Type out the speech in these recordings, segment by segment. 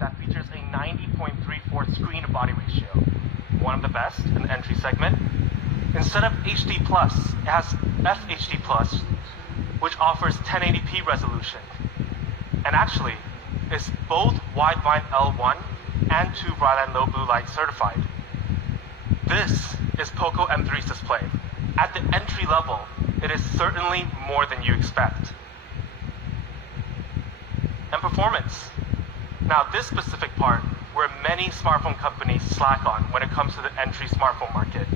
that features a 90.34 screen-to-body ratio, one of the best in the entry segment. Instead of HD+, it has FHD+, which offers 1080p resolution. And actually, it's both wideband L1 and 2 bright and low blue light certified. This is Poco M3's display. At the entry level, it is certainly more than you expect. And performance. Now this specific part, where many smartphone companies slack on when it comes to the entry smartphone market.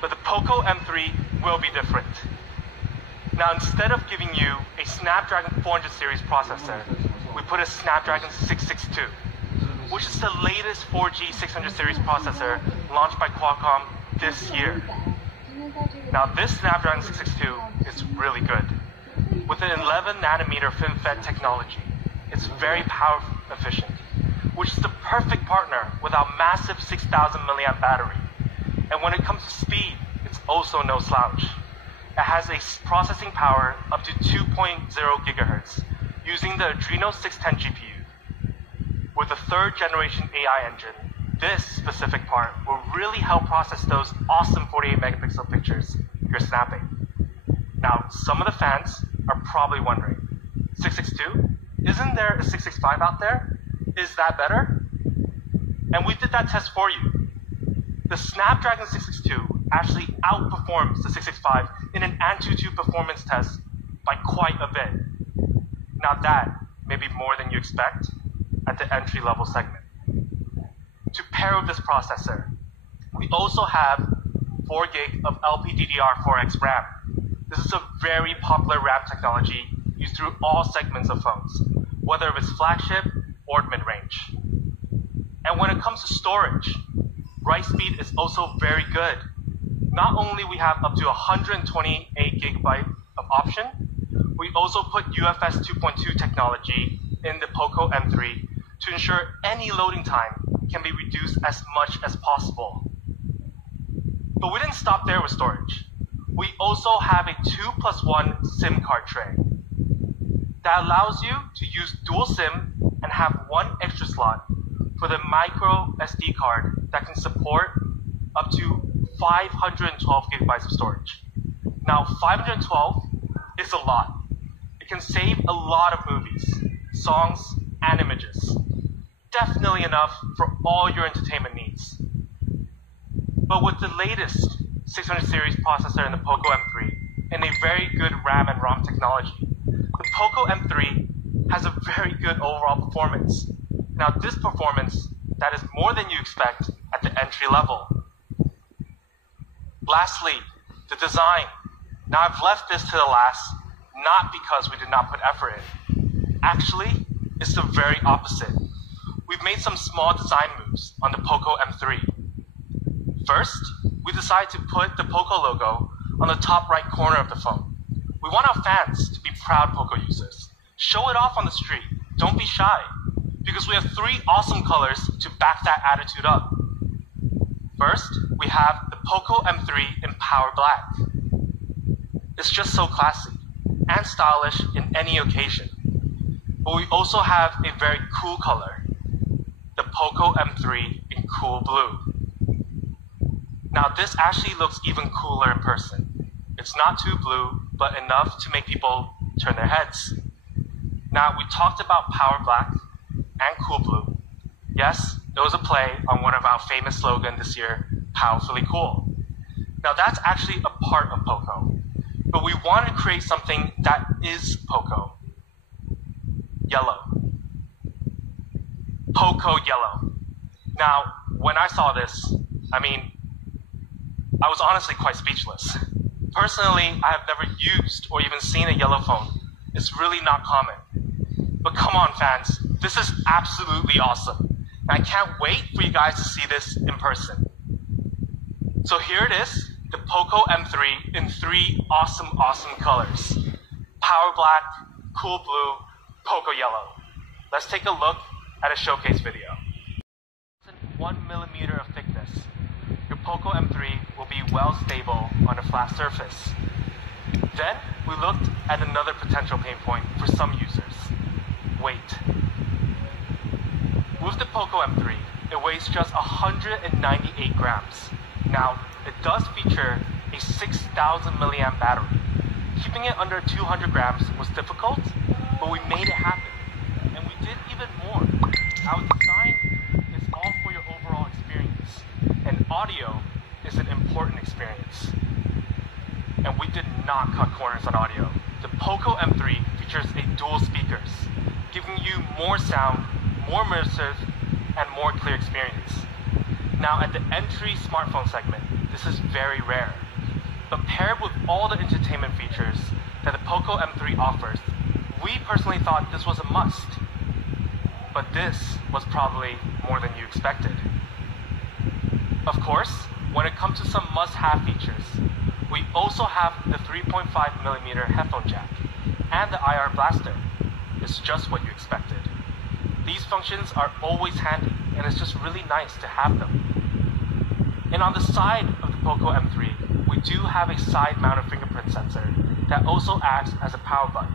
But the Poco M3 will be different. Now instead of giving you a Snapdragon 400 series processor, we put a Snapdragon 662, which is the latest 4G 600 series processor launched by Qualcomm this year. Now this Snapdragon 662 is really good. With an 11 nanometer FinFET technology, it's very power efficient, which is the perfect partner with our massive 6,000 milliamp battery. And when it comes to speed, it's also no slouch. It has a processing power up to 2.0 gigahertz using the Adreno 610 GPU. With a third generation AI engine, this specific part will really help process those awesome 48 megapixel pictures you're snapping. Now, some of the fans are probably wondering, 662? Isn't there a 665 out there? Is that better? And we did that test for you. The Snapdragon 662 actually outperforms the 665 in an Antutu performance test by quite a bit. Now that may be more than you expect at the entry-level segment. To pair with this processor, we also have 4 gig of LPDDR4X RAM. This is a very popular RAM technology used through all segments of phones, whether it's flagship or mid-range. And when it comes to storage, write speed is also very good. Not only we have up to 128 gigabyte of option, we also put UFS 2.2 technology in the Poco M3 to ensure any loading time can be reduced as much as possible. But we didn't stop there with storage. We also have a 2+1 SIM card tray that allows you to use dual SIM and have one extra slot for the micro SD card that can support up to 512 gigabytes of storage. Now 512 is a lot. It can save a lot of movies, songs, and images. Definitely enough for all your entertainment needs. But with the latest 600 series processor in the Poco M3 and a very good RAM and ROM technology, the Poco M3 has a very good overall performance. Now this performance, that is more than you expect at the entry level. Lastly, the design. Now I've left this to the last, not because we did not put effort in. Actually, it's the very opposite. We've made some small design moves on the Poco M3. First, we decided to put the Poco logo on the top right corner of the phone. We want our fans to be proud Poco users. Show it off on the street. Don't be shy, because we have 3 awesome colors to back that attitude up. First, we have the Poco M3 in Power Black. It's just so classy and stylish in any occasion. But we also have a very cool color, the Poco M3 in Cool Blue. Now this actually looks even cooler in person. It's not too blue, but enough to make people turn their heads. Now we talked about Power Black and Cool Blue. Yes, it was a play on one of our famous slogans this year, Powerfully Cool. Now that's actually a part of Poco, but we want to create something that is Poco. Yellow. Poco yellow. Now, when I saw this, I was honestly quite speechless. Personally, I have never used or even seen a yellow phone. It's really not common. But come on fans, this is absolutely awesome. And I can't wait for you guys to see this in person. So here it is, the Poco M3 in 3 awesome colors. Power Black, Cool Blue, Poco Yellow. Let's take a look at a showcase video. 1mm of thickness. Your Poco M3 will be well stable on a flat surface. Then we looked at another potential pain point for some users. Weight. With the Poco M3, it weighs just 198 grams. Now, it does feature a 6,000 milliamp battery. Keeping it under 200 grams was difficult, but we made it happen. And we did even more. Our design is all for your overall experience, and audio is an important experience. And we did not cut corners on audio. The Poco M3 features a dual speakers, giving you more sound, more immersive, and more clear experience. Now at the entry smartphone segment, this is very rare. But paired with all the entertainment features that the Poco M3 offers, we personally thought this was a must. But this was probably more than you expected. Of course, when it comes to some must-have features, we also have the 3.5mm headphone jack and the IR blaster. It's just what you expected. These functions are always handy, and it's just really nice to have them. And on the side of the Poco M3, we do have a side-mounted fingerprint sensor that also acts as a power button.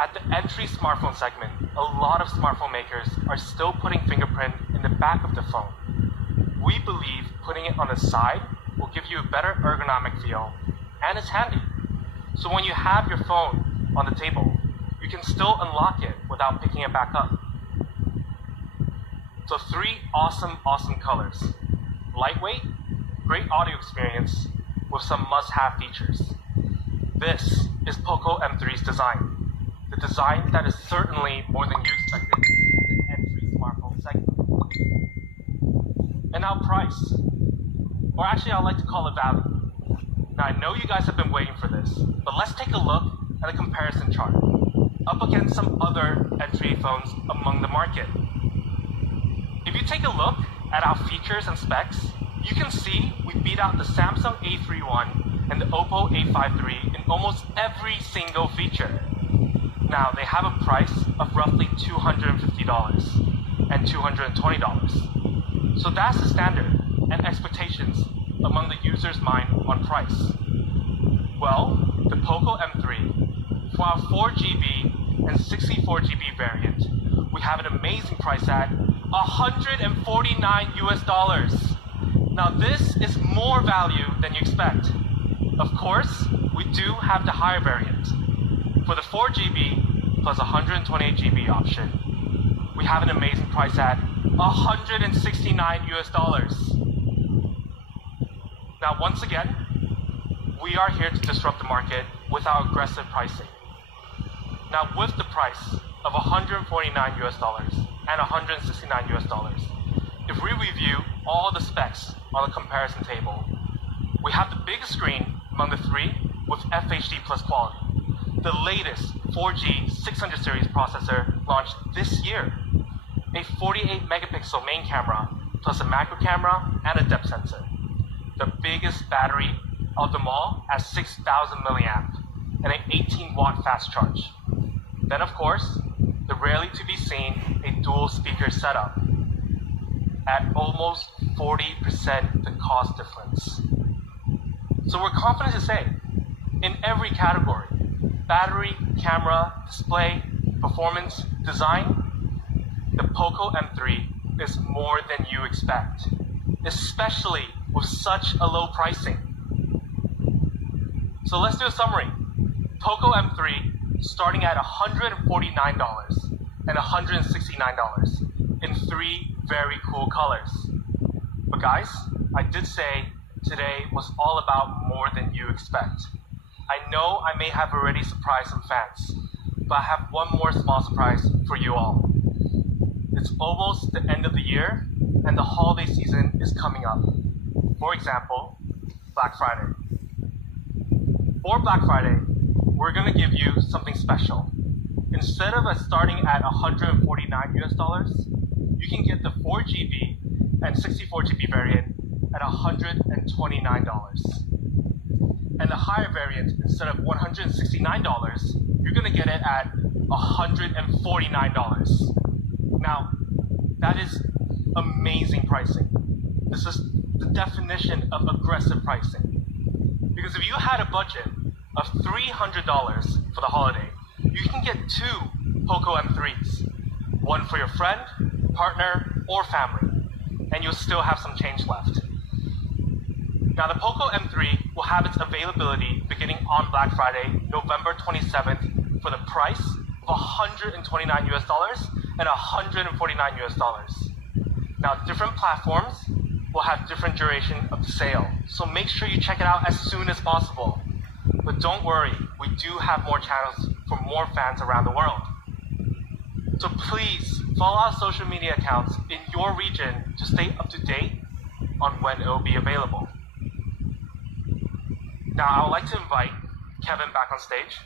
At the entry smartphone segment, a lot of smartphone makers are still putting fingerprint in the back of the phone. We believe putting it on the side will give you a better ergonomic feel, and it's handy. So when you have your phone on the table, you can still unlock it without picking it back up. So 3 awesome colors. Lightweight, great audio experience with some must-have features. This is Poco M3's design. The design that is certainly more than you expected at the entry smartphone segment. And now price. Or actually, I like to call it value. Now, I know you guys have been waiting for this, but let's take a look at a comparison chart up against some other entry phones among the market. If you take a look at our features and specs, you can see we beat out the Samsung A31 and the Oppo A53 in almost every single feature. Now, they have a price of roughly $250 and $220. So that's the standard and expectations among the user's mind on price. Well, the Poco M3, for our 4GB and 64GB variant, we have an amazing price at $149 US. Now this is more value than you expect. Of course, we do have the higher variant. For the 4GB plus 128GB option, we have an amazing price at $169 US. Now, once again, we are here to disrupt the market with our aggressive pricing. Now, with the price of $149 US and $169 US, if we review all the specs on the comparison table, we have the biggest screen among the 3 with FHD plus quality. The latest 4G 600 series processor launched this year. A 48 megapixel main camera plus a macro camera and a depth sensor. The biggest battery of them all at 6,000 milliamp and an 18 watt fast charge. Then of course, the rarely to be seen a dual speaker setup at almost 40% the cost difference. So we're confident to say, in every category, battery, camera, display, performance, design, the Poco M3 is more than you expect, especially with such a low pricing. So let's do a summary. Poco M3 starting at $149 and $169 in 3 very cool colors. But guys, I did say today was all about more than you expect. I know I may have already surprised some fans, but I have one more small surprise for you all. It's almost the end of the year, and the holiday season is coming up. For example, Black Friday. For Black Friday, we're gonna give you something special. Instead of us starting at $149 US, you can get the 4GB and 64GB variant at $129. And the higher variant, instead of $169, you're gonna get it at $149. Now, that is amazing pricing. This is the definition of aggressive pricing. Because if you had a budget of $300 for the holiday, you can get 2 Poco M3s. One for your friend, partner, or family, and you'll still have some change left. Now the Poco M3 will have its availability beginning on Black Friday, November 27th, for the price of $129 US and $149 US. Now different platforms will have different duration of the sale, so make sure you check it out as soon as possible. But don't worry, we do have more channels for more fans around the world. So please follow our social media accounts in your region to stay up to date on when it will be available. Now I would like to invite Kevin back on stage.